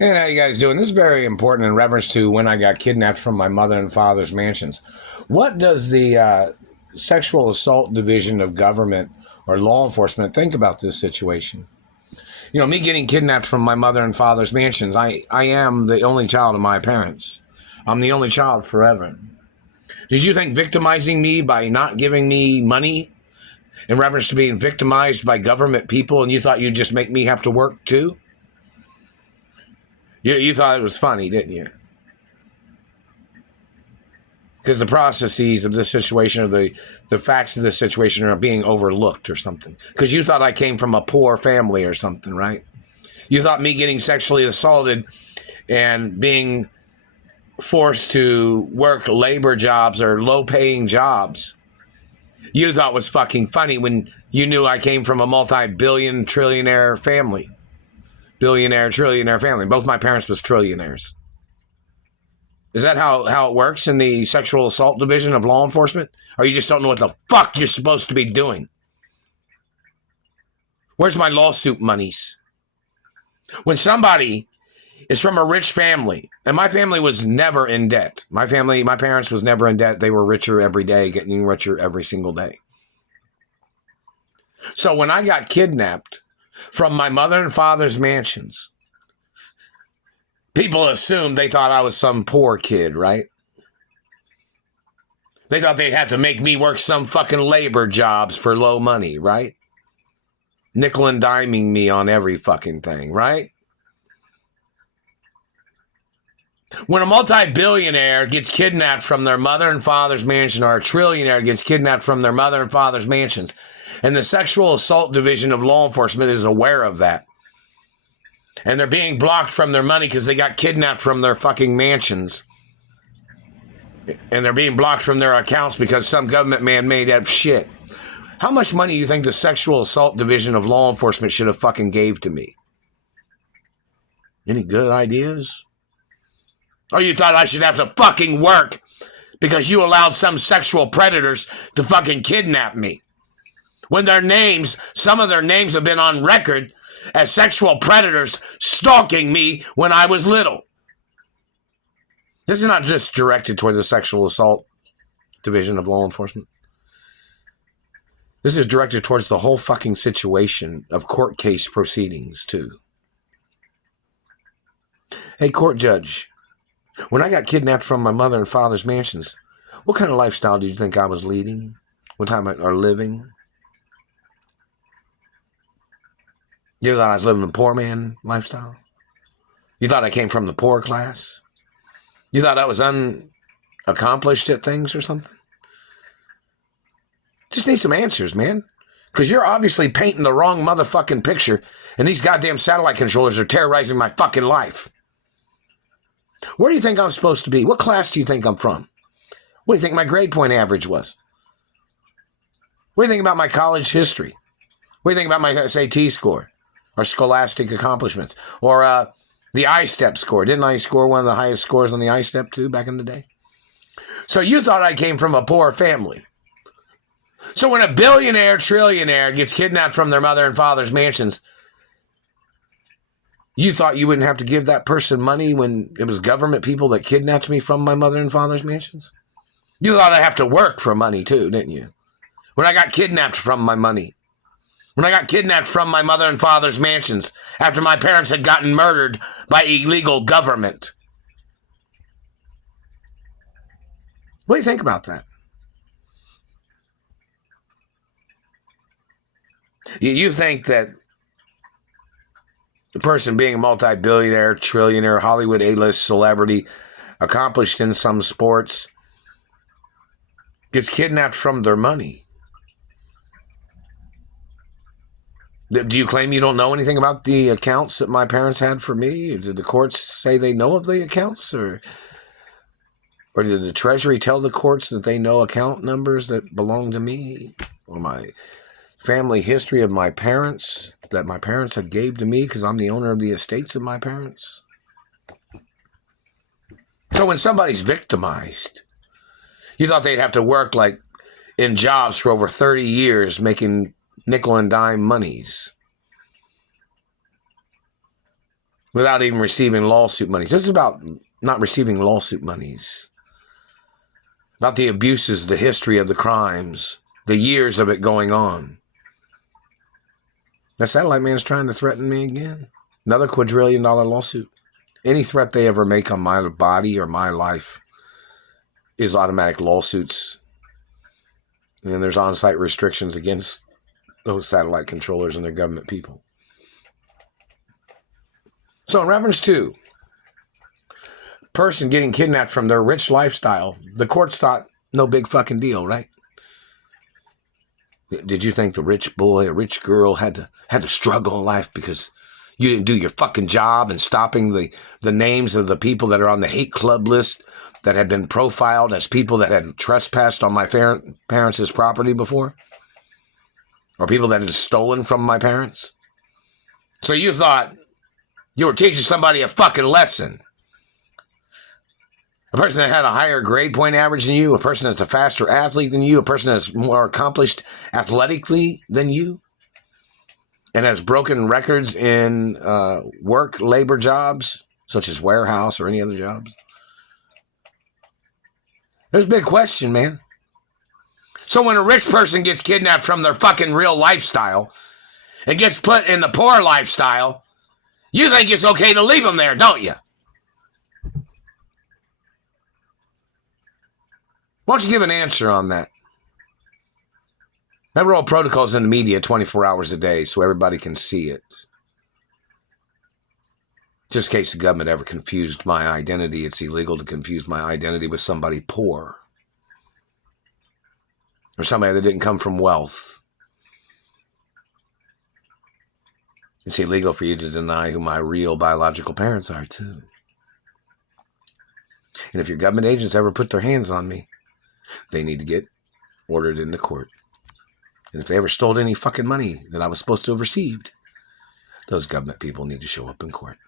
And how you guys doing? This is very important in reference to when I got kidnapped from my mother and father's mansions. What does the sexual assault division of government or law enforcement think about this situation? You know, me getting kidnapped from my mother and father's mansions, I am the only child of my parents. I'm the only child forever. Did you think victimizing me by not giving me money in reference to being victimized by government people, and you thought you'd just make me have to work too? You thought it was funny, didn't you? Because the processes of this situation, or the facts of this situation, are being overlooked or something. Because you thought I came from a poor family or something, right? You thought me getting sexually assaulted and being forced to work labor jobs or low-paying jobs, you thought was fucking funny when you knew I came from a multi-billion, trillionaire family. Billionaire, trillionaire family. Both my parents was trillionaires. Is that how it works in the sexual assault division of law enforcement? Or you just don't know what the fuck you're supposed to be doing? Where's my lawsuit monies? When somebody is from a rich family, and my family was never in debt. My parents was never in debt. They were richer every day, getting richer every single day. So when I got kidnapped from my mother and father's mansions, people assumed they thought I was some poor kid, right? They thought they'd have to make me work some fucking labor jobs for low money, right? Nickel and diming me on every fucking thing, right? When a multi-billionaire gets kidnapped from their mother and father's mansion, or a trillionaire gets kidnapped from their mother and father's mansions, and the sexual assault division of law enforcement is aware of that, and they're being blocked from their money because they got kidnapped from their fucking mansions, and they're being blocked from their accounts because some government man made up shit. How much money do you think the sexual assault division of law enforcement should have fucking gave to me? Any good ideas? Or you thought I should have to fucking work because you allowed some sexual predators to fucking kidnap me? When their names, some of their names have been on record as sexual predators stalking me when I was little. This is not just directed towards the sexual assault division of law enforcement. This is directed towards the whole fucking situation of court case proceedings, too. Hey, court judge, when I got kidnapped from my mother and father's mansions, what kind of lifestyle did you think I was leading? What time or living? You thought I was living a poor man lifestyle? You thought I came from the poor class? You thought I was unaccomplished at things or something? Just need some answers, man. Because you're obviously painting the wrong motherfucking picture, and these goddamn satellite controllers are terrorizing my fucking life. Where do you think I'm supposed to be? What class do you think I'm from? What do you think my grade point average was? What do you think about my college history? What do you think about my SAT score? Or scholastic accomplishments? Or the I-STEP score? Didn't I score one of the highest scores on the I-STEP too back in the day? So you thought I came from a poor family. So when a billionaire, trillionaire gets kidnapped from their mother and father's mansions, you thought you wouldn't have to give that person money when it was government people that kidnapped me from my mother and father's mansions? You thought I'd have to work for money too, didn't you? When I got kidnapped from my money. When I got kidnapped from my mother and father's mansions after my parents had gotten murdered by illegal government. What do you think about that? You think that the person being a multi-billionaire, trillionaire, Hollywood A-list celebrity, accomplished in some sports, gets kidnapped from their money? Do you claim you don't know anything about the accounts that my parents had for me? Did the courts say they know of the accounts? Or did the Treasury tell the courts that they know account numbers that belong to me? Or my family history of my parents that my parents had gave to me because I'm the owner of the estates of my parents? So when somebody's victimized, you thought they'd have to work like in jobs for over 30 years making nickel and dime monies. without even receiving lawsuit monies. This is about not receiving lawsuit monies. About the abuses, the history of the crimes, the years of it going on. The satellite man's trying to threaten me again. Another quadrillion-dollar lawsuit. Any threat they ever make on my body or my life is automatic lawsuits. And there's on-site restrictions against those satellite controllers and their government people. So in reference to person getting kidnapped from their rich lifestyle, the courts thought no big fucking deal, right? Did you think the rich boy or rich girl had to struggle in life because you didn't do your fucking job in stopping the names of the people that are on the hate club list that had been profiled as people that had trespassed on my parents' property before? Or people that had stolen from my parents? So you thought you were teaching somebody a fucking lesson. A person that had a higher grade point average than you, a person that's a faster athlete than you, a person that's more accomplished athletically than you, and has broken records in work, labor jobs, such as warehouse or any other jobs. There's a big question, man. So when a rich person gets kidnapped from their fucking real lifestyle and gets put in the poor lifestyle, you think it's okay to leave them there, don't you? Why don't you give an answer on that? That roll protocols in the media 24 hours a day so everybody can see it. Just in case the government ever confused my identity, it's illegal to confuse my identity with somebody poor. Or somebody that didn't come from wealth. It's illegal for you to deny who my real biological parents are, too. And if your government agents ever put their hands on me, they need to get ordered into court. And if they ever stole any fucking money that I was supposed to have received, those government people need to show up in court.